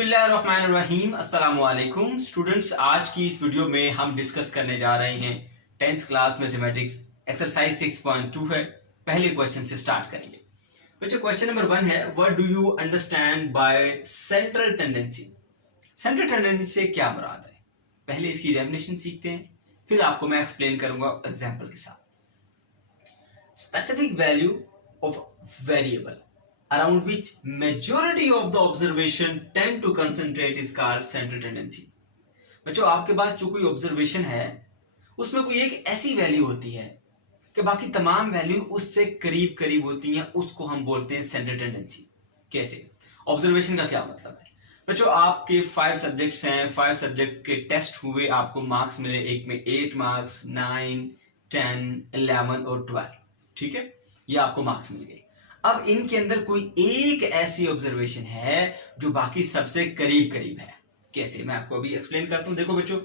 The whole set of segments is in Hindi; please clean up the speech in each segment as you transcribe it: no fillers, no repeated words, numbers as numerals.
बिस्मिल्लाहिर्रहमानिर्रहीम अस्सलामु अलैकुम स्टूडेंट्स। आज की इस वीडियो में हम डिस्कस करने जा रहे हैं 10th क्लास मैथमेटिक्स एक्सरसाइज 6.2 है। पहले क्वेश्चन से स्टार्ट करेंगे। बच्चों क्वेश्चन नंबर 1 है, what do you understand by central tendency. Central tendency से क्या मुराद है, पहले इसकी डेफिनेशन सीखते हैं, फिर आपको मैं एक्सप्लेन करूंगा एग्जाम्पल के साथ। Specific value of variable around which majority of the observation tend to concentrate is called central tendency। बच्चों आपके पास जो कोई ऑब्जर्वेशन है उसमें कोई एक ऐसी वैल्यू होती है कि बाकी तमाम वैल्यू उससे करीब करीब होती हैं, उसको हम बोलते हैं सेंट्रल टेंडेंसी। कैसे? ऑब्जर्वेशन का क्या मतलब है? बच्चों आपके 5 सब्जेक्ट्स हैं, 5 सब्जेक्ट के टेस्ट हुए, आपको मार्क्स मिले, एक में 8 मार्क्स, 9, 10, 11 और 12। ठीक है, ये आपको मार्क्स मिल गए। अब इनके अंदर कोई एक ऐसी ऑब्जर्वेशन है जो बाकी सबसे करीब करीब है। कैसे? मैं आपको अभी एक्सप्लेन करता हूं। देखो बच्चों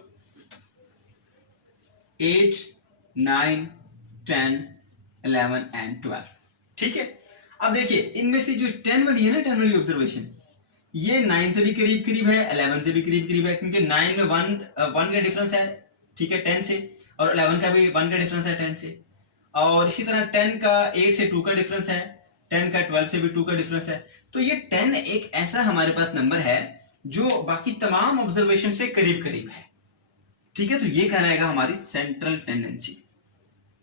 8, 9, 10, 11 एंड 12। ठीक है, अब देखिए इनमें से जो 10 वाली है ना, 10 वाली ऑब्जर्वेशन, ये 9 से भी करीब करीब है, 11 से भी करीब करीब है, क्योंकि 9 में 1 का डिफरेंस है, ठीक है, 10 से, और 11 का भी 1 का डिफरेंस है 10 से, और इसी तरह 10 का 8 से 2 का डिफरेंस है, 10 का 12 से भी 2 का डिफरेंस है। तो ये 10 एक ऐसा हमारे पास नंबर है जो बाकी तमाम ऑब्जर्वेशन से करीब करीब है। ठीक है, तो ये कहलाएगा हमारी सेंट्रल टेंडेंसी।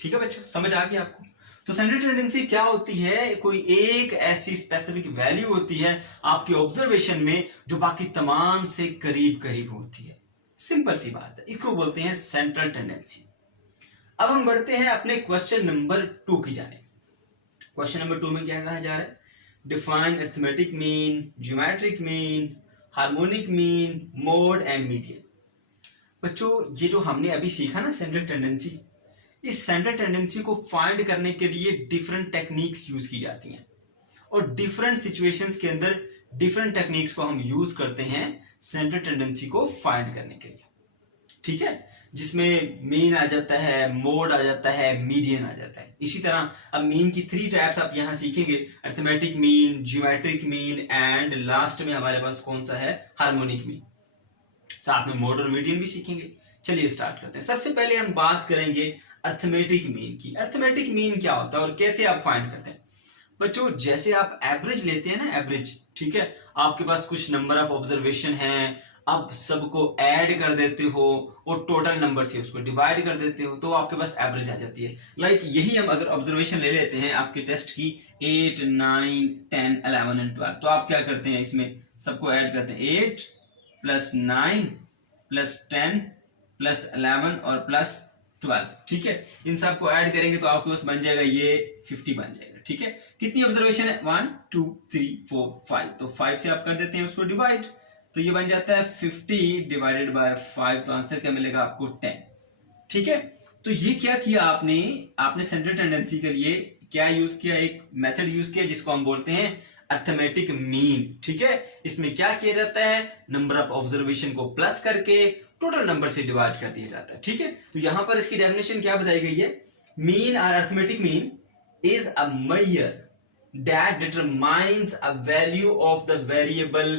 ठीक है बच्चों, समझ आ गया आपको? तो सेंट्रल टेंडेंसी क्या होती है? कोई एक ऐसी स्पेसिफिक वैल्यू होती है आपके ऑब्जर्वेशन में जो बाकी तमाम से करीब करीब होती है। सिंपल सी बात है, इसको बोलते हैं सेंट्रल टेंडेंसी। अब हम बढ़ते हैं अपने क्वेश्चन नंबर 2 की जाने। क्वेश्चन नंबर 2 में क्या कहा जा रहा है? Define arithmetic mean, geometric mean, harmonic mean, mode and median. बच्चों ये जो हमने अभी सीखा ना सेंट्रल टेंडेंसी, इस सेंट्रल टेंडेंसी को फाइंड करने के लिए डिफरेंट टेक्निक्स यूज की जाती हैं, और डिफरेंट सिचुएशंस के अंदर डिफरेंट टेक्निक्स को हम यूज करते हैं सेंट्रल टेंडेंसी को फाइंड करने के लिए। ठीक है, जिसमें मीन आ जाता है, मोड आ जाता है, मीडियन आ जाता है। इसी तरह अब मीन की 3 टाइप्स आप यहां सीखेंगे, arithmetic mean, geometric mean and last में हमारे पास कौन सा है? Harmonic mean. साथ में मोड और मीडियन भी सीखेंगे। चलिए स्टार्ट करते हैं। सबसे पहले हम बात करेंगे अरिथमेटिक मीन की। अरिथमेटिक मीन क्या होता है और कैसे आप फाइंड करते हैं? बच्चों जैसे आप एवरेज लेते हैं ना, एवरेज, ठीक है, आपके पास कुछ नंबर ऑफ ऑब्जर्वेशन है, आप सबको ऐड कर देते हो और टोटल नंबर से उसको डिवाइड कर देते हो, तो आपके पास एवरेज आ जाती है। लाइक यही हम अगर ऑब्जर्वेशन ले लेते हैं आपके टेस्ट की 8, 9, 10, 11 एंड 12, तो आप क्या करते हैं? इसमें सबको ऐड करते हैं, 8 प्लस 9 प्लस 10 प्लस 11 और प्लस 12। ठीक है, इन सबको ऐड करेंगे तो आपके पास बन जाएगा ये 50 बन जाएगा। ठीक है, कितनी ऑब्जर्वेशन है? 1, 2, 3, 4, 5। तो 5 से आप कर देते हैं उसको डिवाइड, तो ये बन जाता है 50 डिवाइडेड बाय 5। तो आंसर क्या मिलेगा आपको? 10। ठीक है, तो ये क्या किया आपने सेंट्रल टेंडेंसी के लिए क्या यूज किया? एक मेथड यूज किया जिसको हम बोलते हैं अरिथमेटिक मीन। ठीक है, इसमें क्या किया जाता है? नंबर ऑफ ऑब्जर्वेशन को प्लस करके टोटल नंबर से डिवाइड कर दिया जाता है। ठीक है, तो यहां पर इसकी डेफिनेशन क्या बताई गई है? मीन और arithmetic mean is a measure that determines a value of the variable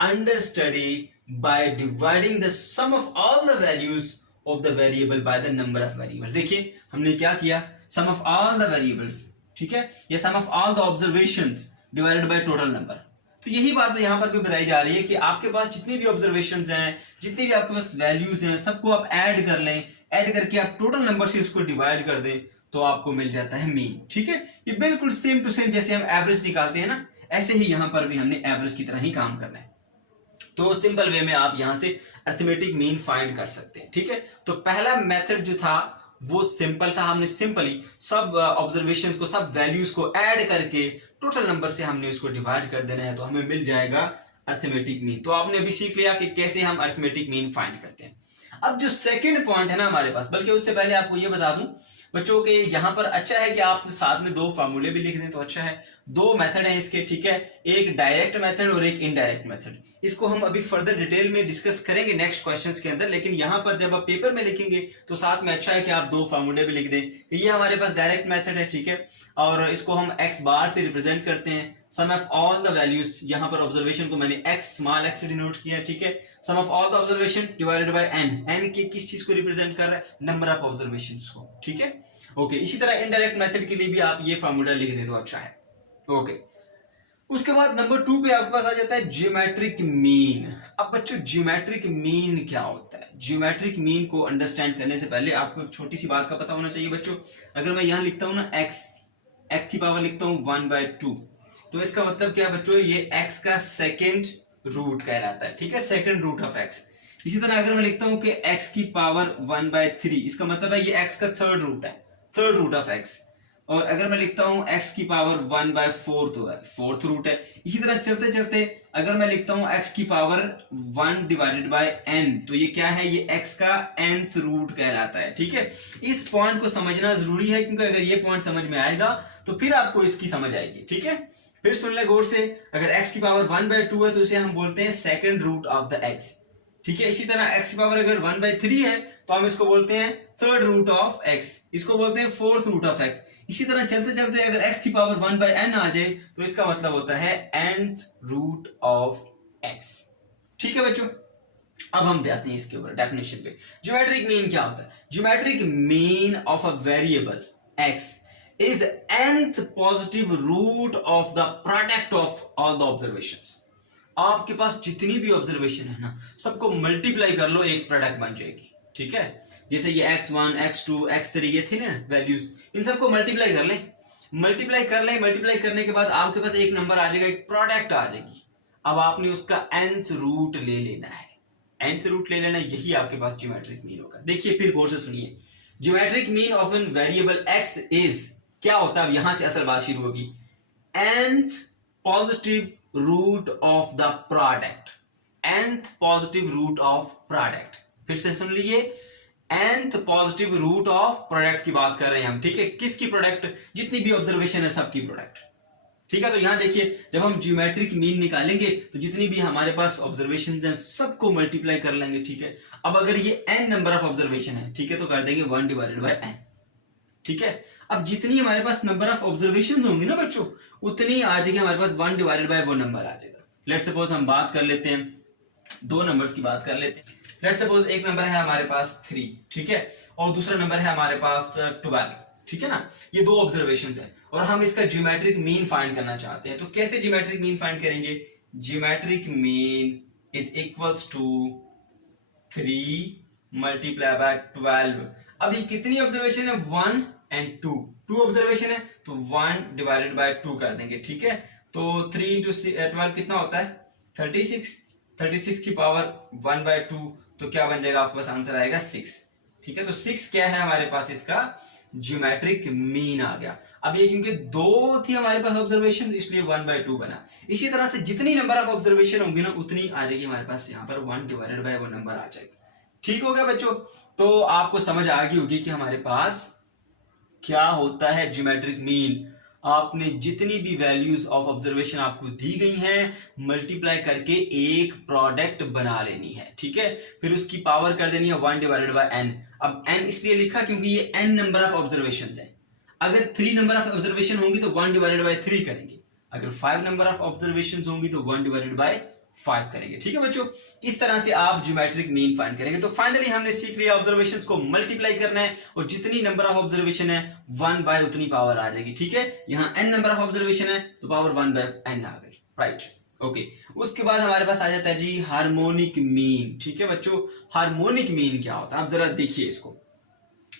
under study by dividing the sum of all the values of the variable by the number of variables। देखिए हमने क्या किया? sum of all the variables, ठीक है, या sum of all the observations divided by total number। तो यही बात यहां पर भी बताई जा रही है कि आपके पास जितनी भी ऑब्जर्वेशंस हैं, जितनी भी आपके पास वैल्यूज हैं, सबको आप ऐड कर लें, ऐड करके आप टोटल नंबर से इसको डिवाइड कर दें तो आपको मिल जाता है मीन। ठीक है, ये बिल्कुल सेम टू सेम जैसे हम एवरेज निकालते हैं ना, ऐसे ही यहां पर भी हमने एवरेज की तरह ही काम करना है। तो सिंपल वे में आप यहां से अरिथमेटिक मीन फाइंड कर सकते हैं। ठीक है, तो पहला मेथड जो था वो सिंपल था, हमने सिंपली सब ऑब्जर्वेशंस को, सब वैल्यूज को ऐड करके टोटल नंबर से हमने उसको डिवाइड कर देना है, तो हमें मिल जाएगा अरिथमेटिक मीन। तो आपने अभी सीख लिया कि कैसे हम अरिथमेटिक मीन फाइंड करते हैं। अब जो सेकंड पॉइंट है ना हमारे पास, बल्कि उससे पहले आपको ये बता दूं, बच्चों के यहाँ पर अच्छा है कि आप साथ में दो फार्मूले भी लिख दें तो अच्छा है। दो मेथड है इसके, ठीक है, एक डायरेक्ट मेथड और एक इनडायरेक्ट मेथड। इसको हम अभी फर्दर डिटेल में डिस्कस करेंगे नेक्स्ट क्वेश्चंस के अंदर, लेकिन यहाँ पर जब आप पेपर में लिखेंगे तो साथ में अच्छा है कि आप दो फार्मूले भी लिख दें। ये हमारे पास डायरेक्ट मेथड है, ठीक है, और इसको हम x बार से रिप्रेजेंट करते हैं। Sum of all the values, यहाँ पर ऑब्जर्वेशन को मैंने x स्मॉल x से डिनोट किया है, ठीक है। Sum of all the observation divided by n के किस चीज को रिप्रेजेंट कर रहा है, नंबर ऑफ ऑब्जर्वेशंस को, ठीक है। ओके, इसी तरह इनडायरेक्ट मेथड के लिए भी आप ये फार्मूला लिख दें तो अच्छा है। ओके, उसके बाद नंबर 2 पे आपके पास आ जाता है ज्योमेट्रिक मीन। अब बच्चों ज्योमेट्रिक मीन क्या होता है? ज्योमेट्रिक मीन को अंडरस्टैंड करने से पहले आपको एक छोटी सी बात का पता होना चाहिए बच्चों। अगर मैं यहां लिखता हूं ना x की पावर लिखता हूं 1/2, तो इसका मतलब क्या है बच्चों, ये x का सेकेंड रूट कहलाता है, ठीक है, सेकेंड रूट ऑफ x। इसी तरह अगर मैं लिखता हूं कि x की पावर 1/3, इसका मतलब है ये x का थर्ड रूट है, थर्ड रूट ऑफ x। और अगर मैं लिखता हूं x की पावर 1/4, तो है फोर्थ रूट है। इसी तरह चलते चलते अगर मैं लिखता हूं x की पावर 1/n, तो ये क्या है, ये x का nth रूट कहलाता है, ठीक है। इस पॉइंट को समझना जरूरी है, क्योंकि अगर ये पॉइंट समझ में आएगा तो फिर आपको इसकी समझ आएगी, ठीक है। फिर सुन ले गौर से, अगर x की पावर 1/2 है तो इसे हम बोलते हैं second root of the x, ठीक है। इसी तरह x की पावर अगर 1/3 है तो हम इसको बोलते हैं थर्ड रूट ऑफ x, इसको बोलते हैं फोर्थ रूट ऑफ x। इसी तरह चलते चलते अगर x की पावर 1/n आ जाए तो इसका मतलब होता है nth रूट ऑफ x, ठीक है बच्चों। अब हम जाते हैं इसके ऊपर डेफिनेशन पे। ज्योमेट्रिक मीन क्या होता है? Geometric mean of a variable x is nth positive root of the product of all the observations. आपके पास जितनी भी ऑब्जर्वेशन है ना, सबको मल्टीप्लाई कर लो, एक प्रोडक्ट बन जाएगी, ठीक है। जैसे ये x1, x2, x3 ये थे ना वैल्यूज, इन सबको मल्टीप्लाई कर लें, मल्टीप्लाई कर लें। मल्टीप्लाई करने के बाद आपके पास एक नंबर आ जाएगा, एक प्रोडक्ट आ जाएगी। अब आपने उसका nth रूट ले लेना है, nth रूट ले लेना, यही आपके पास ज्योमेट्रिक मीन होगा। देखिए फिर गौर से सुनिए, geometric mean of an variable x is, क्या होता है, अब यहां से असल बात शुरू होगी, nth positive root of the product, nth positive root of product. फिर से सुन लीजिए, nth positive root of product की बात कर रहे हैं हम, ठीक है। किसकी प्रोडक्ट? जितनी भी ऑब्जर्वेशन है सबकी प्रोडक्ट, ठीक है। तो यहां देखिए, जब हम ज्योमेट्रिक मीन निकालेंगे तो जितनी भी हमारे पास ऑब्जर्वेशन हैं सबको मल्टीप्लाई कर लेंगे, ठीक है। अब अगर ये n नंबर ऑफ ऑब्जर्वेशन है, ठीक है, तो कर देंगे 1/n, ठीक है। अब जितनी हमारे पास नंबर ऑफ ऑब्जर्वेशन होंगी ना बच्चों, उतनी आ जाएगी हमारे पास 1/ वो नंबर आ जाएगा। लेट्स सपोज हम बात कर लेते हैं, दो नंबर्स की बात कर लेते हैं। लेट्स सपोज एक नंबर है हमारे पास 3, ठीक है, और दूसरा नंबर है हमारे पास 12, ठीक है ना। ये दो ऑब्जर्वेशंस हैं और हम इसका ज्योमेट्रिक मीन फाइंड करना चाहते हैं। तो कैसे ज्योमेट्रिक मीन फाइंड करेंगे? Geometric mean is equals to 3 multiply by 12। अब ये कितनी ऑब्जर्वेशन है? 1 and 2, 2 ऑब्जर्वेशन है तो 1/2 कर देंगे, ठीक है। तो 3 × 12 कितना होता है? 36, 36 की पावर 1/2, तो क्या बन जाएगा आपके पास? आंसर आएगा 6, ठीक है। तो 6 क्या है हमारे पास? इसका ज्योमेट्रिक मीन आ गया। अब ये क्योंकि दो थी हमारे पास ऑब्जर्वेशन, इसलिए 1/2 बना। इसी तरह से जितनी नंबर ऑफ ऑब्जर्वेशन होंगी ना, उतनी आ जाएगी हमारे पास यहाँ पर 1/, वो नंबर आ जाएगा। ठीक हो गया बच्चों? तो आपको समझ आ गई होगी कि हमारे पास क्या होता है ज्योमेट्रिक मीन। आपने जितनी भी वैल्यूज ऑफ ऑब्जर्वेशन आपको दी गई हैं, मल्टीप्लाई करके एक प्रोडक्ट बना लेनी है, ठीक है। फिर उसकी पावर कर देनी है 1/n। अब n इसलिए लिखा क्योंकि ये n नंबर ऑफ ऑब्जर्वेशंस है। अगर 3 नंबर ऑफ ऑब्जर्वेशन होंगी तो 1/3 करेंगे, अगर 5 नंबर ऑफ ऑब्जर्वेशंस होंगी तो 1/5 करेंगे, ठीक है बच्चों। इस तरह से आप ज्योमेट्रिक मीन फाइंड करेंगे। तो फाइनली हमने सीख लिया ऑब्जर्वेशंस को मल्टीप्लाई करना है और जितनी नंबर ऑफ ऑब्जर्वेशन है 1/ उतनी पावर आ जाएगी, ठीक है। यहाँ n नंबर ऑफ ऑब्जर्वेशन है तो पावर 1/n आ गई, राइट, ओके। उसके बाद हमारे पास आ जाता है जी हार्मोनिक मीन, ठीक है बच्चों। हार्मोनिक मीन क्या होता है? आप जरा देखिए इसको,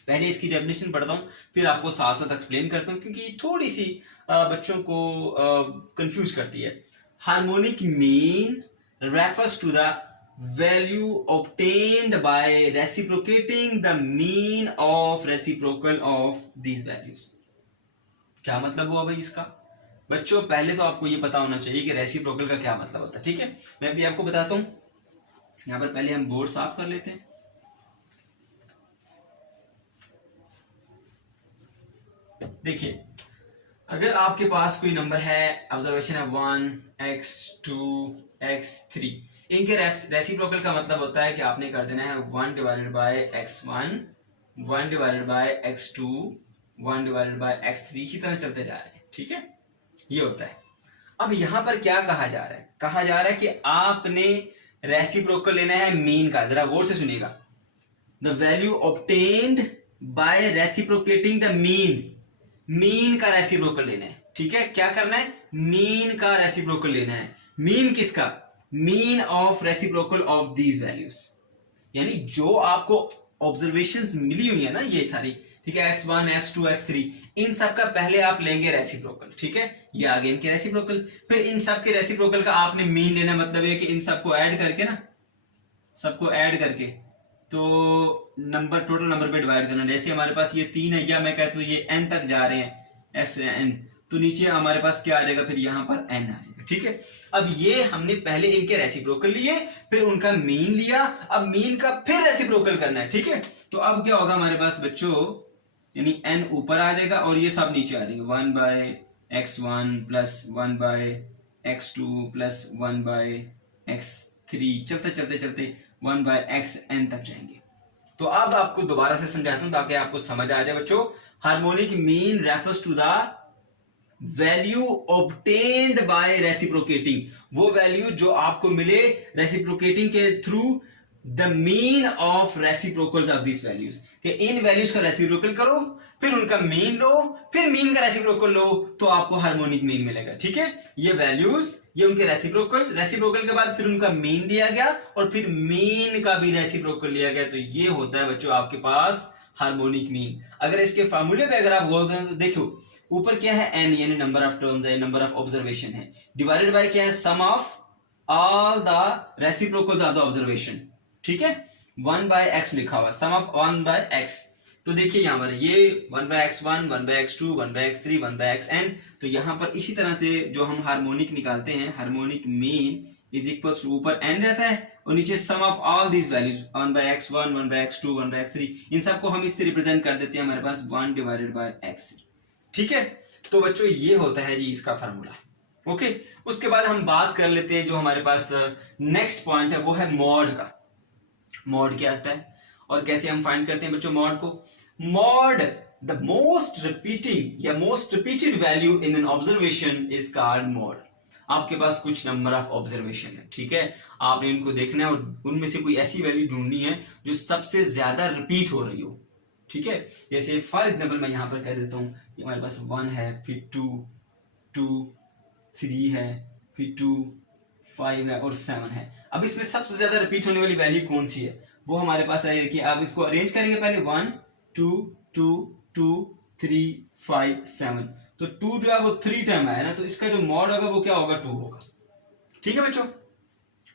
पहले इसकी डेफिनेशन पढ़ता हूं, फिर आपको साथ साथ एक्सप्लेन करता हूं, क्योंकि थोड़ी सी बच्चों को कंफ्यूज करती है। Harmonic mean refers to the value obtained by reciprocating the mean of reciprocal of these values। क्या मतलब हुआ भाई इसका? बच्चों पहले तो आपको ये पता होना चाहिए कि रेसिप्रोकल का क्या मतलब होता है, ठीक है। मैं भी आपको बताता हूं। यहां पर पहले हम बोर्ड साफ कर लेते हैं। देखिए अगर आपके पास कोई नंबर है, ऑब्जर्वेशन है 1, x, 2, x3, इनके रेसिप्रोकल का मतलब होता है कि आपने कर देना है 1 divided by x1, 1 divided by x2, 1 divided by x3, इसी तरह चलते जा रहे हैं। ठीक है, ये होता है। अब यहां पर क्या कहा जा रहा है? कहा जा रहा है कि आपने रेसिप्रोकल लेना है मीन का। जरा गौर से सुनिएगा, the value obtained by reciprocating the mean, mean का रेसिप्रोकल लेना है। ठीक है, क्या करना है? मीन का रेसिप्रोकल लेना है। मीन किसका? Mean of reciprocal of these values, यानी जो आपको ऑब्जर्वेशंस मिली हुई है ना ये सारी, ठीक है, x1, x2, x3, इन सब का पहले आप लेंगे रेसिप्रोकल। ठीक है, ये आगे इनके रेसिप्रोकल, फिर इन सब के रेसिप्रोकल का आपने मीन लेना। मतलब है कि इन सबको ऐड करके ना, सबको ऐड करके तो नंबर, टोटल नंबर पे डिवाइड करना। जैसे हमारे पास ये 3 है, या मैं कहता हूँ ये n तक जा रहे हैं, s n, तो नीचे हमारे पास क्या आ जाएगा? फिर यहाँ पर n आ जाएगा। ठीक है, अब ये हमने पहले इनके रेसिप्रोकल लिए, फिर उनका मीन लिया, अब मीन का फिर रेसिप्रोकल करना है। ठीक है, तो अब क्या होगा हमारे पास बच्चों, यानी n ऊपर आ जाएगा और ये सब नीचे आ जाएंगे। 1 by x1 plus 1 by x2 plus 1 by x3, चलते चलते चलते 1 बाय xn तक जाएंगे। तो अब आपको दोबारा से समझाता हूं ताकि आपको समझ आ जाए बच्चों। Harmonic mean refers to the value obtained by reciprocating, वो वैल्यू जो आपको मिले रेसिप्रोकेटिंग के through the mean of reciprocals of this values, कि इन वैल्यूज का रेसिप्रोकल करो, फिर उनका मीन लो, फिर मीन का रेसिप्रोकल लो, तो आपको हार्मोनिक मीन मिलेगा। ठीक है, ये वैल्यूज, ये उनके रेसिप्रोकल, रेसिप्रोकल के बाद फिर उनका मीन लिया गया और फिर मीन का भी रेसिप्रोकल लिया गया, तो ये होता है बच्चों आपके पास हार्मोनिक मीन। अगर इसके फार्मूले पे अगर आप गौर करें तो देखो ऊपर क्या है? n, यानी नंबर ऑफ टर्म्स है, नंबर ऑफ ऑब्जर्वेशन है, डिवाइडेड बाय क्या है? Sum of all the reciprocals of the observation. ठीक है, 1 बाय x लिखा हुआ, सम ऑफ 1 बाय x। तो देखिए यहां पर ये 1 by x1, 1 by x2, 1 by x3, 1 by xn। तो यहां पर इसी तरह से जो हम हार्मोनिक निकालते हैं, harmonic mean is equal to, ऊपर n रहता है और नीचे sum of all these values, 1 by x1, 1 by x2, 1 by x3, इन सबको हम इससे रिप्रेजेंट कर देते हैं हमारे पास 1 डिवाइडेड बाय x। ठीक है, तो बच्चों ये होता है जी इसका फार्मूला। ओके, उसके बाद हम बात कर लेते हैं जो हमारे पास नेक्स्ट पॉइंट है, वो है मॉड का। मॉड क्या आता है और कैसे हम फाइंड करते हैं बच्चों मॉड को? मॉड, द मोस्ट रिपीटिंग या most repeated value in an observation is called mod. आपके पास कुछ नंबर ऑफ ऑब्जर्वेशन है, ठीक है, आपने इनको देखना है और उनमें से कोई ऐसी वैल्यू ढूंढनी है जो सबसे ज्यादा रिपीट हो रही हो। ठीक है, जैसे फॉर एग्जांपल मैं यहां पर कह देता हूं हमारे पास 1 है, फिर 2, 3 है, फिर 2, 5 है और 7 है। अब इसमें सबसे ज्यादा रिपीट होने वाली वैल्यू कौन सी है? वो हमारे पास है कि आप इसको अरेंज करेंगे पहले 1, 2, 2, 2, 3, 5, 7। तो 2 जो है वो 3 टाइम आया ना, तो इसका जो मॉड होगा वो क्या होगा? 2 होगा। ठीक है बच्चों,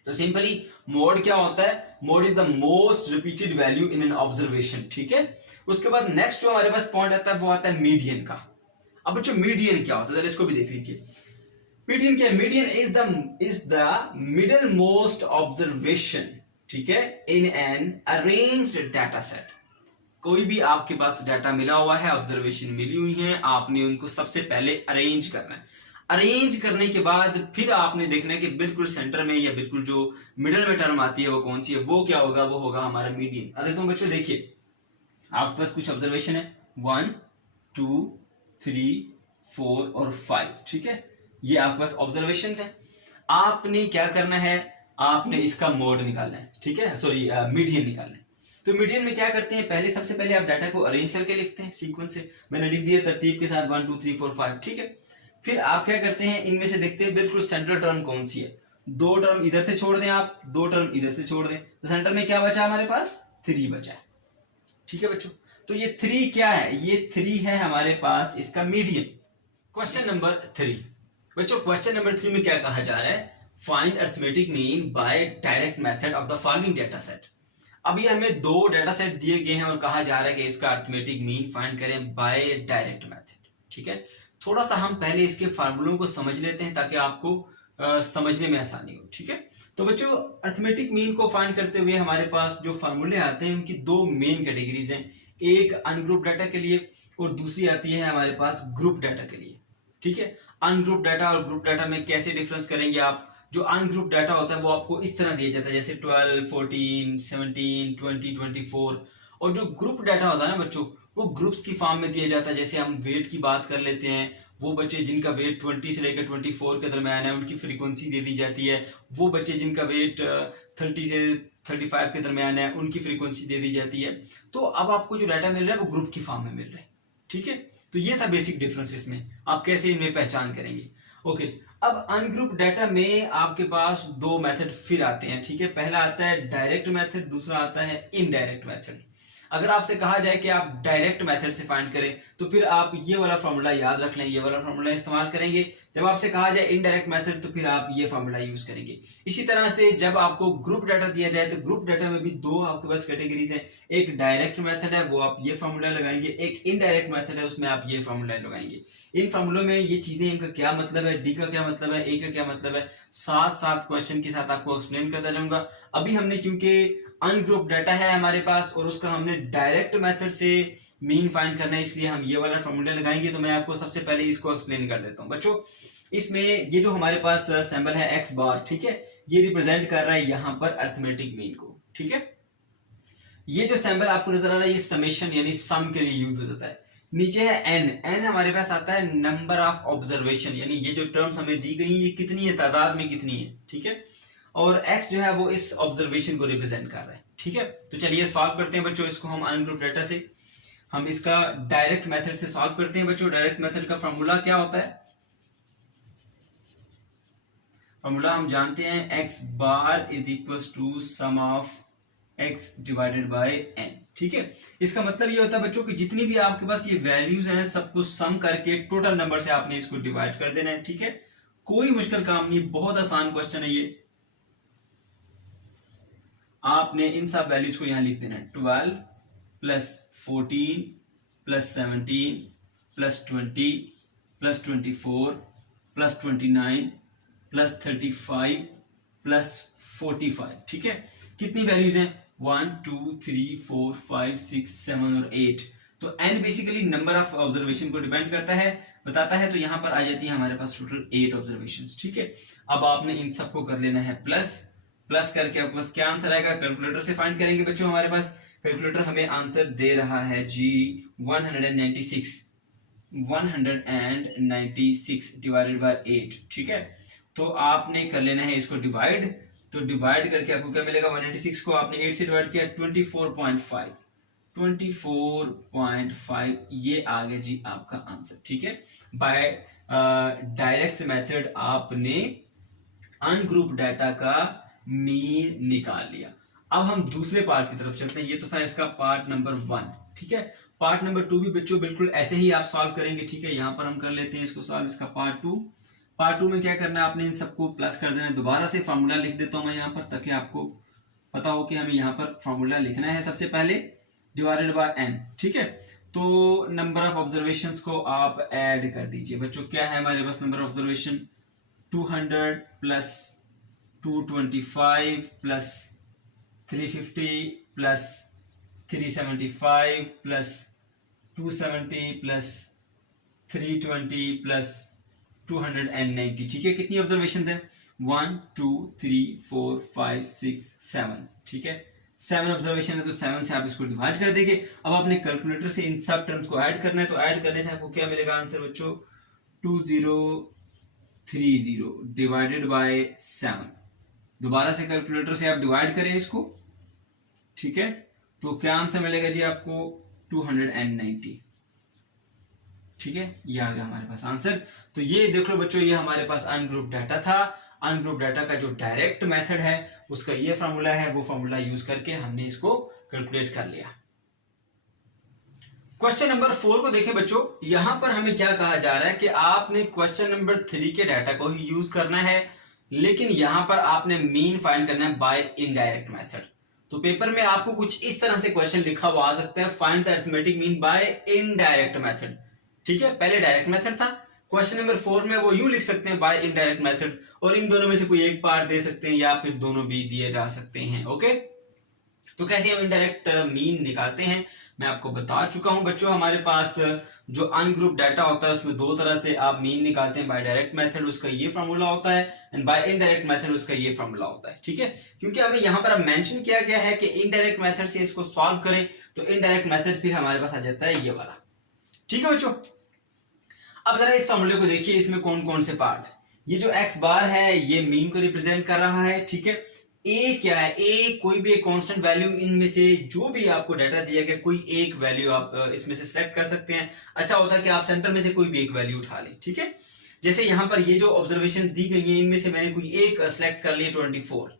तो सिंपली मॉड क्या होता है? Mod is the most repeated value in an observation. ठीक है, उसके बाद नेक्स्ट जो हमारे पास पॉइंट आता है वो आता है मीडियन का। अब बच्चों मीडियन क्या होता है जरा इसको भी देख लीजिए। मीडियन क्या है? Median is the middle most observation, ठीक है, in an arranged data set. कोई भी आपके पास डाटा मिला हुआ है, ऑब्जर्वेशन मिली हुई है, आपने उनको सबसे पहले अरेंज करना है। अरेंज करने के बाद फिर आपने देखना है कि बिल्कुल सेंटर में या बिल्कुल जो मिडल में टर्म आती है वो कौन सी है, वो क्या होगा? वो होगा हमारा मीडियन। अब देखो बच्चों देखिए आपके पास कुछ ऑब्जर्वेशन है 1, 2, 3, 4 और 5। ठीक है, ये आपके पास ऑब्जर्वेशन है। आपने क्या करना है? आपने इसका मोड निकालना है। ठीक है, सॉरी मीडियन निकालना है। तो मीडियन में क्या करते हैं? पहले सबसे पहले आप डाटा को अरेंज करके लिखते हैं सीक्वेंस से। मैंने लिख दिया तरतीब के साथ 1, 2, 3, 4, 5। ठीक है, फिर आप क्या करते हैं? इनमें से देखते हैं बिल्कुल सेंट्रल टर्म कौन सी है। 2 टर्म इधर से छोड़ दें, आप 2 टर्म इधर से छोड़ दें, तो सेंटर में क्या बचा हमारे पास? 3 बचा है। ठीक है बच्चों, तो ये 3 क्या है? ये 3 है हमारे पास इसका मीडियन। क्वेश्चन नंबर 3 बच्चों, क्वेश्चन नंबर 3 में क्या कहा जा रहा है? Find arithmetic mean by direct method of the following data set. अभी हमें 2 डाटा सेट दिए गए हैं और कहा जा रहा है कि इसका अरिथमेटिक मीन फाइंड करें बाय डायरेक्ट मेथड। ठीक है, थोड़ा सा हम पहले इसके फार्मूलों को समझ लेते हैं ताकि आपको समझने में आसानी हो। ठीक है, तो बच्चों अरिथमेटिक मीन को फाइंड करते हुए हमारे पास जो फार्मूले आते हैं उनकी 2 मेन कैटेगरीज हैं। एक अनग्रुप डाटा के लिए और दूसरी आती है हमारे पास ग्रुप डाटा के लिए। ठीक है, अनग्रुप डाटा और ग्रुप डाटा में कैसे डिफरेंस करेंगे आप? जो अनग्रुप डाटा होता है वो आपको इस तरह दिया जाता है जैसे 12, 14, 17, 20, 24। और जो ग्रुप डाटा होता है ना बच्चों, वो ग्रुप्स की फॉर्म में दिया जाता है। जैसे हम वेट की बात कर लेते हैं, वो बच्चे जिनका वेट 20 से लेकर 24 के दरम्यान है उनकी फ्रीक्वेंसी दे दी जाती है। वो बच्चे जिनका वेट 30 से 35 के दरम्यान है उनकी फ्रीक्वेंसी दे दी जाती है। तो अब आपको जो डाटा मिल रहा है वो ग्रुप की फॉर्म में मिल रहा है। ठीक है, तो ये था बेसिक डिफरेंस। इसमें आप कैसे इनमें पहचान करेंगे। ओके, अब अनग्रुप डाटा में आपके पास दो मेथड फिर आते हैं। ठीक है, पहला आता है डायरेक्ट मेथड, दूसरा आता है इनडायरेक्ट मेथड। अगर आपसे कहा जाए कि आप डायरेक्ट मेथड से फाइंड करें तो फिर आप ये वाला फॉर्मूला याद रख लें, ये वाला फॉर्मूला इस्तेमाल करेंगे। जब आपसे कहा जाए इनडायरेक्ट मेथड तो फिर आप ये फॉर्मूला यूज करेंगे। इसी तरह से जब आपको ग्रुप डाटा दिया जाए तो ग्रुप डाटा में भी दो आपके पास कैटेगरीज हैं। एक डायरेक्ट मेथड है, वो आप ये फॉर्मूला लगाएंगे। एक इनडायरेक्ट मेथड है, उसमें आप ये फॉर्मूला लगाएंगे। इन फॉर्मूलों में ये चीजें, इनका क्या मतलब है, डी का क्या मतलब है, ए का क्या मतलब है, साथ साथ क्वेश्चन के साथ आपको एक्सप्लेन करता जाऊंगा। अभी हमने क्योंकि अनग्रुप डाटा है हमारे पास और उसका हमने डायरेक्ट मेथड से मीन फाइंड करना है, इसलिए हम ये वाला फॉर्मूला लगाएंगे। तो मैं आपको सबसे पहले इसको एक्सप्लेन कर देता हूं बच्चों। इसमें ये जो हमारे पास सिंबल है एक्स बार, ठीक है, ये रिप्रेजेंट कर रहा है यहां पर अरिथमेटिक मीन को। ठीक है, ये जो सिंबल आपको नजर आ रहा है ये समेशन यानी सम के लिए यूज हो जाता है। नीचे है एन, एन हमारे पास आता है नंबर ऑफ ऑब्जर्वेशन, यानी ये जो टर्म्स हमें दी गई ये कितनी है, तादाद में कितनी है। ठीक है, और x जो है वो इस ऑब्जर्वेशन को रिप्रेजेंट कर रहा है। ठीक है, तो चलिए सॉल्व करते हैं बच्चों इसको हम अनग्रुप डाटा से। हम इसका डायरेक्ट मेथड से सॉल्व करते हैं बच्चों। डायरेक्ट मेथड का फॉर्मूला क्या होता है? फॉर्मूला हम जानते हैं x bar is equal to sum of x divided by n। ठीक है, इसका मतलब ये होता है बच्चों कि जितनी भी आपके पास ये वैल्यूज हैं सबको सम करके टोटल नंबर से आपने इसको डिवाइड कर देना है। ठीक है, कोई मुश्किल काम नहीं, बहुत आसान क्वेश्चन है ये। आपने इन सब वैल्यूज को यहां लिख देना है। 12 plus 14 plus 17 plus 20 plus 24 plus 29 plus 35 plus 45। ठीक है, कितनी वैल्यूज हैं? 1 2 3 4 5 6 7 और 8। तो n basically number of observation को डिपेंड करता है, बताता है। तो यहां पर आ जाती है हमारे पास टोटल 8 ऑब्जर्वेशंस। ठीक है, अब आपने इन सबको कर लेना है प्लस, प्लस करके आपके पास क्या आंसर आएगा? कैलकुलेटर से फाइंड करेंगे बच्चों। हमारे पास कैलकुलेटर हमें आंसर दे रहा है जी 196 डिवाइडेड बाय 8। ठीक है, तो आपने कर लेना है इसको डिवाइड। तो डिवाइड करके आपको क्या मिलेगा? 196 को आपने 8 से डिवाइड किया 24.5 ये आ गया जी आपका आंसर। ठीक है, बाय डायरेक्ट मेथड आपने अनग्रुप डाटा का मीन निकाल लिया। अब हम दूसरे पार्ट की तरफ चलते हैं। ये तो था इसका पार्ट नंबर 1। ठीक है, पार्ट नंबर 2 भी बच्चों बिल्कुल ऐसे ही आप सॉल्व करेंगे। ठीक है, यहां पर हम कर लेते हैं इसको सॉल्व, इसका पार्ट 2। पार्ट 2 में क्या करना है? आपने इन सबको प्लस कर देना है। दोबारा से फॉर्मूला लिख देता हूं मैं यहां पर ताकि आपको पता हो कि हमें यहां पर फॉर्मूला लिखना है। सबसे पहले डिवाइडेड बाय n। ठीक है, तो नंबर ऑफ ऑब्जर्वेशंस को आप ऐड कर दीजिए बच्चों। क्या है हमारे पास number of observation? 200 plus 225 plus 350 plus 375 plus 270 plus 320 plus 290। ठीक है, कितनी ऑब्जर्वेशन है? 1 2 3 4 5 6 7। ठीक है, 7 ऑब्जर्वेशन है तो 7 से आप इसको डिवाइड कर देंगे। अब आपने कैलकुलेटर से इन सब टर्म्स को ऐड करना है। तो ऐड करने से आपको क्या मिलेगा आंसर बच्चों? 2030 डिवाइडेड बाय 7। दोबारा से कैलकुलेटर से आप डिवाइड करें इसको। ठीक है, तो क्या आंसर मिलेगा जी आपको? 290। ठीक है, ये आ गया हमारे पास आंसर। तो ये देख लो बच्चों, ये हमारे पास अनग्रुप डाटा था। अनग्रुप डाटा का जो डायरेक्ट मेथड है उसका ये फॉर्मूला है, वो फॉर्मूला यूज करके हमने इसको कैलकुलेट कर लिया। क्वेश्चन नंबर 4 को देखें बच्चों। यहां पर हमें क्या कहा जा रहा है कि आपने क्वेश्चन नंबर 3 के डाटा को ही यूज करना है, लेकिन यहां पर आपने मीन फाइंड करना है बाय इनडायरेक्ट मेथड। तो पेपर में आपको कुछ इस तरह से क्वेश्चन लिखा हुआ आ सकता है, find the arithmetic mean by indirect method. ठीक है, पहले डायरेक्ट मेथड था। क्वेश्चन नंबर 4 में वो यूं लिख सकते हैं बाय इनडायरेक्ट मेथड, और इन दोनों में से कोई एक पार्ट दे सकते हैं या फिर दोनों भी दिए जा सकते हैं। ओके, तो कैसे हम इनडायरेक्ट मीन निकालते हैं? मैं आपको बता चुका हूं बच्चों, हमारे पास जो अनग्रुप डाटा होता है उसमें दो तरह से आप मीन निकालते हैं, बाय डायरेक्ट मेथड उसका ये फॉर्मूला होता है एंड बाय इनडायरेक्ट मेथड उसका ये फॉर्मूला होता है, ठीक है। क्योंकि अभी यहाँ पर अब मेंशन किया गया है कि इनडायरेक्ट मेथड से इसको सॉल्व करें, तो इनडायरेक्ट मेथड फिर हमारे पास आ जाता है ये वाला, ठीक है बच्चों। अब जरा इस फॉर्मूले को देखिए, इसमें कौन कौन से पार्ट है। ये जो एक्स बार है ये मीन को रिप्रेजेंट कर रहा है, ठीक है। ए क्या है, ए कोई भी एक कांस्टेंट वैल्यू इनमें से जो भी आपको डाटा दिया गया कोई एक वैल्यू आप इसमें से सिलेक्ट कर सकते हैं। अच्छा होता है कि आप सेंटर में से कोई भी एक वैल्यू उठा लें, ठीक है। जैसे यहाँ पर ये जो ऑब्जर्वेशन दी गई है इनमें से मैंने कोई एक सिलेक्ट कर लिया 24।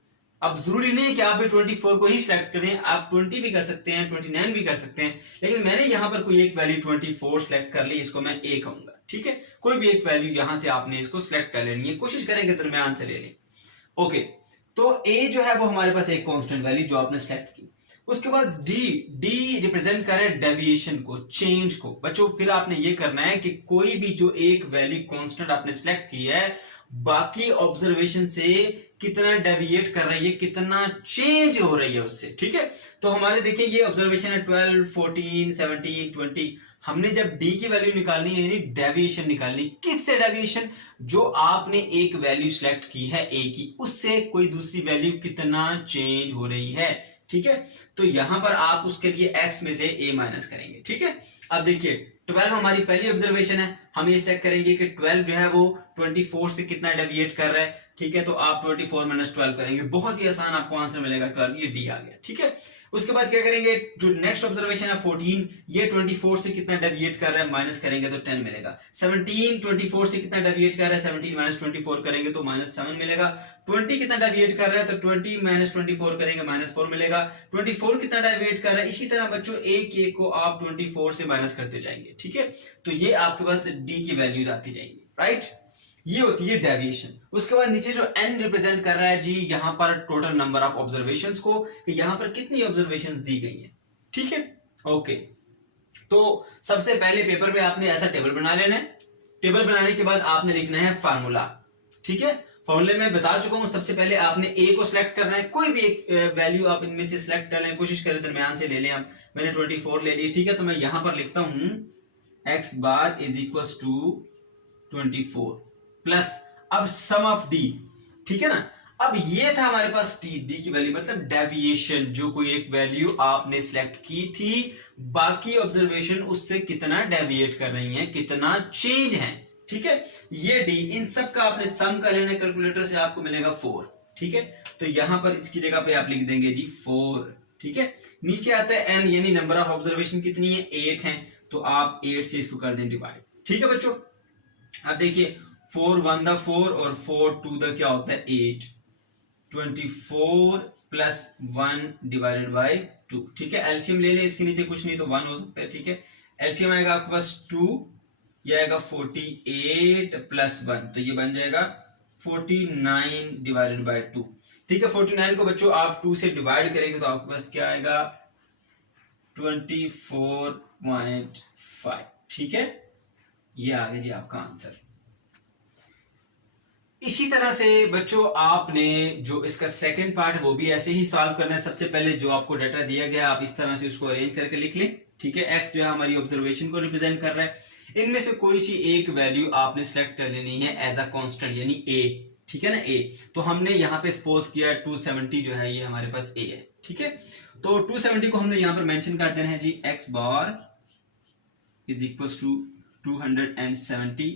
अब जरूरी नहीं है कि आप 24 को ही सिलेक्ट करें, आप 20 भी कर सकते हैं, 29 भी कर सकते हैं, लेकिन मैंने यहाँ पर कोई एक वैल्यू 24 सिलेक्ट कर ली, इसको मैं ए कहूंगा, ठीक है। कोई भी एक वैल्यू यहां से आपने इसको सिलेक्ट कर लेनी है, कोशिश करेंगे दरमियान से ले लें, ओके। तो ए जो है वो हमारे पास एक कांस्टेंट वैल्यू जो आपने सिलेक्ट की। उसके बाद डी रिप्रेजेंट करे डेविएशन को, चेंज को। बच्चों फिर आपने ये करना है कि कोई भी जो एक वैल्यू कांस्टेंट आपने सिलेक्ट की है बाकी ऑब्जर्वेशन से कितना डेविएट कर रही है, कितना चेंज हो रही है उससे, ठीक है। तो हमारे देखिए ये ऑब्जर्वेशन है 12, 14, 17, 20। हमने जब डी की वैल्यू निकालनी है यानी डेविएशन निकालनी, किससे डेविएशन, जो आपने एक वैल्यू सिलेक्ट की है ए की, उससे कोई दूसरी वैल्यू कितना चेंज हो रही है, ठीक है। तो यहां पर आप उसके लिए एक्स में से ए माइनस करेंगे, ठीक है। अब देखिए 12 हमारी पहली ऑब्जर्वेशन है, हम ये चेक करेंगे कि 12 जो है वो 24 से कितना डेविएट कर रहा है, ठीक है। तो आप 24 माइनस 12 करेंगे, बहुत ही आसान आपको आंसर मिलेगा 12, ये डी आ गया, ठीक है। उसके बाद क्या करेंगे, जो नेक्स्ट ऑब्जर्वेशन है 14, ये 24 से कितना डेविएट कर रहा है, माइनस करेंगे तो 10 मिलेगा। 17 24 से कितना डेविएट कर रहा है, 17 माइनस 24 करेंगे तो माइनस 7 मिलेगा। 20 कितना डेविएट कर रहा है, तो 20 माइनस 24 करेंगे माइनस 4 मिलेगा। 24 कितना डेविएट कर रहा है, इसी तरह बच्चों एक एक को आप 24 से माइनस करते जाएंगे, ठीक है। तो ये आपके पास डी की वैल्यूज आती जाएंगी, राइट। ये होती है डेविएशन। उसके बाद नीचे जो एन रिप्रेजेंट कर रहा है जी, यहां पर टोटल नंबर ऑफ ऑब्जर्वेशंस को, कि यहां पर कितनी ऑब्जर्वेशंस दी गई हैं, ठीक है, ओके। तो सबसे पहले पेपर पे आपने ऐसा टेबल बना लेना है। टेबल बनाने के बाद आपने लिखना है फार्मूला, ठीक है। फॉर्मूले में बता चुका हूं, सबसे पहले आपने ए को सिलेक्ट करना है, कोई भी एक वैल्यू आप इनमें से सिलेक्ट कर लें, कोशिश करें दरमियान से ले लें आप। मैंने 24 ले ली, ठीक है। तो मैं यहां पर लिखता हूं x bar is equal to 24 plus अब सम ऑफ डी, ठीक है ना। अब ये था हमारे पास डी की वैल्यू मतलब डेविएशन, जो कोई एक वैल्यू आपने सिलेक्ट की थी, बाकी ऑब्जर्वेशन उससे कितना डेविएट कर रही हैं, कितना चेंज है, ठीक है। ये डी, इन सब का आपने सम कर लेना कैलकुलेटर से, आपको मिलेगा 4, ठीक है। तो यहां पर इसकी जगह पे आप लिख देंगे जी 4, ठीक है। नीचे आता है एन, यानी नंबर ऑफ ऑब्जर्वेशन कितनी है, 8 है, तो आप 8 से इसको कर दें डिवाइड, ठीक है बच्चों। अब देखिए 4 1 द 4 और 4 2 द क्या होता है 8, 24 प्लस 1 डिवाइडेड बाय 2, ठीक है। एलसीएम ले ले, इसके नीचे कुछ नहीं तो 1 हो सकता है, ठीक है। एलसीएम आएगा आपके पास 2, ये आएगा 48 प्लस 1, तो ये बन जाएगा 49 डिवाइडेड बाय 2, ठीक है। 49 को बच्चों आप 2 से डिवाइड करेंगे तो आपके पास क्या आएगा 24.5, ठीक है। ये आ गया जी आपका आंसर। इसी तरह से बच्चों आपने जो इसका सेकंड पार्ट है वो भी ऐसे ही सॉल्व करना है। सबसे पहले जो आपको डाटा दिया गया आप इस तरह से उसको अरेंज करके लिख लें, ठीक है। एक्स जो है हमारी ऑब्जर्वेशन को रिप्रेजेंट कर रहा है, इनमें से कोई सी एक वैल्यू आपने सिलेक्ट कर लेनी है एज अ कांस्टेंट, यानी ए, ठीक है ना, ए। तो हमने यहाँ पे सपोज किया 270 जो है ये हमारे पास ए है, ठीक है। तो 270 को हमने यहाँ पर मेंशन कर देना है जी, X bar is equal to 270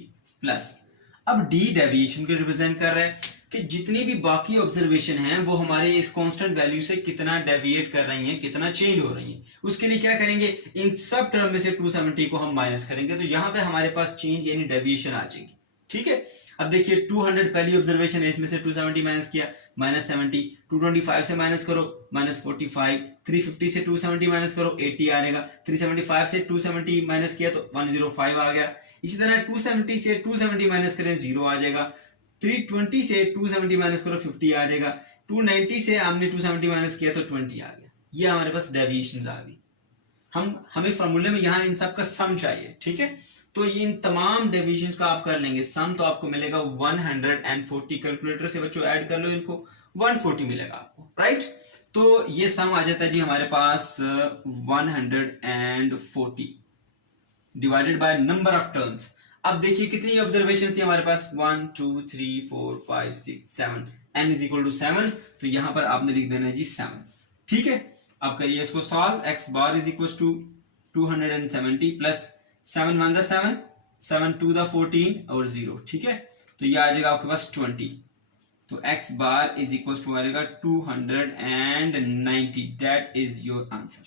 plus, अब डी डेविएशन को रिप्रेजेंट कर रहा है कि जितनी भी बाकी ऑब्जर्वेशन हैं वो हमारे इस कांस्टेंट वैल्यू से कितना डेविएट कर रही हैं, कितना चेंज हो रही हैं। उसके लिए क्या करेंगे, इन सब टर्म में से 270 को हम माइनस करेंगे, तो यहां पे हमारे पास चेंज यानी डेविएशन आ जाएगी, ठीक है। अब देखिए 200 पहली ऑब्जर्वेशन है, इसमें से 270 माइनस किया -70, 225 से माइनस करो -45, 350 से 270 माइनस करो 80 आ जाएगा, 375 से 270 माइनस किया तो 105 आ गया। इसी तरह 270 से 270 माइनस करें 0 आ जाएगा, 320 से 270 माइनस करो 50 आ जाएगा, 290 से हमने 270 माइनस किया तो 20 आ गया। ये हमारे पास डेविएशंस आ गई। हमें फॉर्मूले में यहाँ इन सब का सम चाहिए, ठीक है। तो ये इन तमाम डेविएशंस का आप कर लेंगे सम, तो आपको मिलेगा 140। कैलकुलेटर से बच्चों ऐड कर लो इनको, 140 मिलेगा आपको, राइट। तो ये सम आ जाता है जी हमारे पास 140 divided by number of terms. अब देखिए कितनी ऑब्जर्वेशन थी हमारे पास, 1 2 3 4 5 6 7, n इज इक्वल टू 7, तो यहां पर आपने लिख देना है जी 7। ठीक है, अब करिए इसको solve. x bar is equal to 270 plus 7 1 द 7, 7 2 द 14 और 0। ठीक है, तो ये आ जाएगा आपके पास 20, तो x bar is equal to आ जाएगा 290। That is your answer.